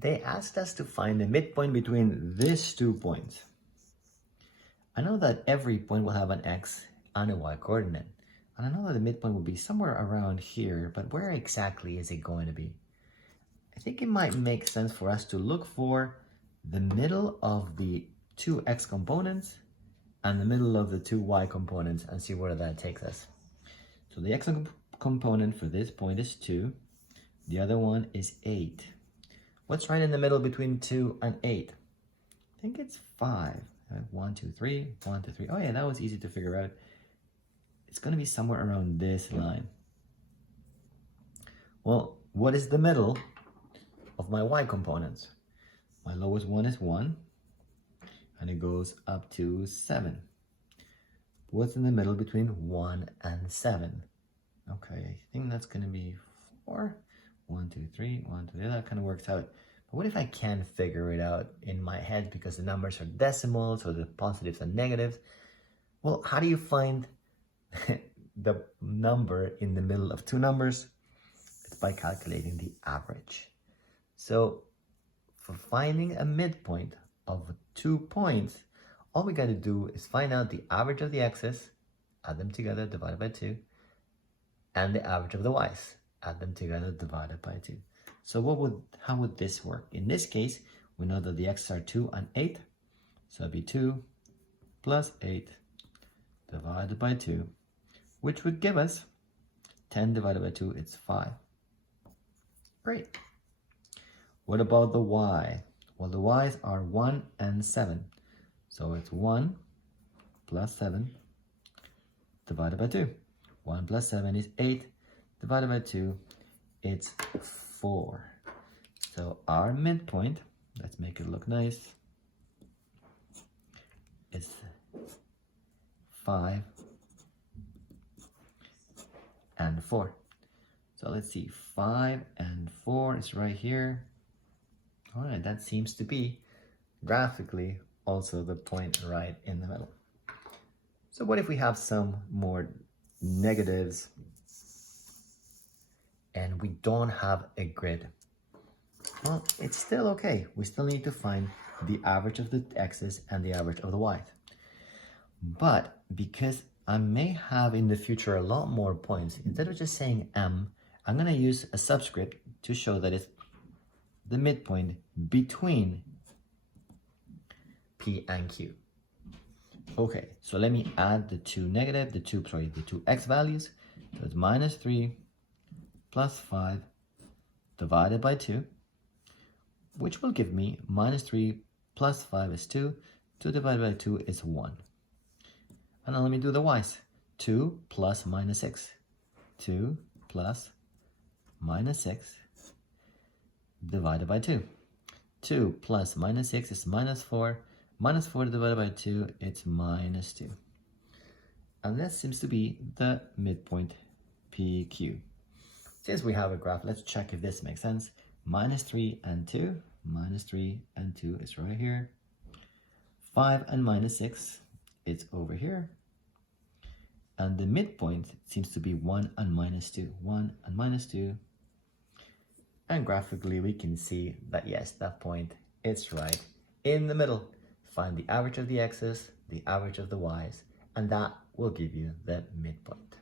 they asked us to find the midpoint between these 2 points. I know that every point will have an x and a y coordinate. And I know that the midpoint will be somewhere around here, but where exactly is it going to be? I think it might make sense for us to look for the middle of the 2 x components and the middle of the 2 y components and see where that takes us. So the x component for this point is 2. The other one is 8. What's right in the middle between 2 and 8? I think it's 5. 1, 2, 3, 1, 2, 3. Oh yeah, that was easy to figure out. It's going to be somewhere around this line. Well, what is the middle of my y components? My lowest one is 1, and it goes up to 7. What's in the middle between 1 and 7? Okay, I think that's going to be 4. 1, 2, 3, 1, 2, 3. That kind of works out. But what if I can't figure it out in my head because the numbers are decimals or the positives and negatives? Well, how do you find the number in the middle of 2 numbers? It's by calculating the average. So for finding a midpoint of 2 points, all we got to do is find out the average of the x's, add them together, divided by 2, and the average of the y's, add them together, divided by 2. So how would this work? In this case, we know that the x's are 2 and 8, so it'd be 2 plus 8 divided by 2, which would give us 10 divided by 2, it's 5. Great. What about the y? Well, the y's are 1 and 7. So it's 1 plus 7 divided by 2. 1 plus 7 is 8 divided by 2, it's 4. So our midpoint, let's make it look nice, is 5 and 4. So let's see, 5 and 4 is right here. All right, that seems to be graphically also the point right in the middle. So what if we have some more negatives and we don't have a grid? Well, it's still okay. We still need to find the average of the x's and the average of the y's. But because I may have in the future a lot more points, instead of just saying m, I'm going to use a subscript to show that it's the midpoint between P and Q. Okay, so let me add the two x values. So it's minus 3 plus 5 divided by 2, which will give me minus 3 plus 5 is 2. 2 divided by 2 is 1. And now let me do the y's. 2 plus minus 6. 2 plus minus 6 divided by 2. 2 plus minus 6 is minus 4. Minus 4 divided by 2, it's minus 2. And that seems to be the midpoint PQ. Since we have a graph, let's check if this makes sense. Minus 3 and 2. Minus 3 and 2 is right here. 5 and minus 6, it's over here. And the midpoint seems to be 1 and minus 2. 1 and minus 2. And graphically, we can see that yes, that point is right in the middle. Find the average of the x's, the average of the y's, and that will give you the midpoint.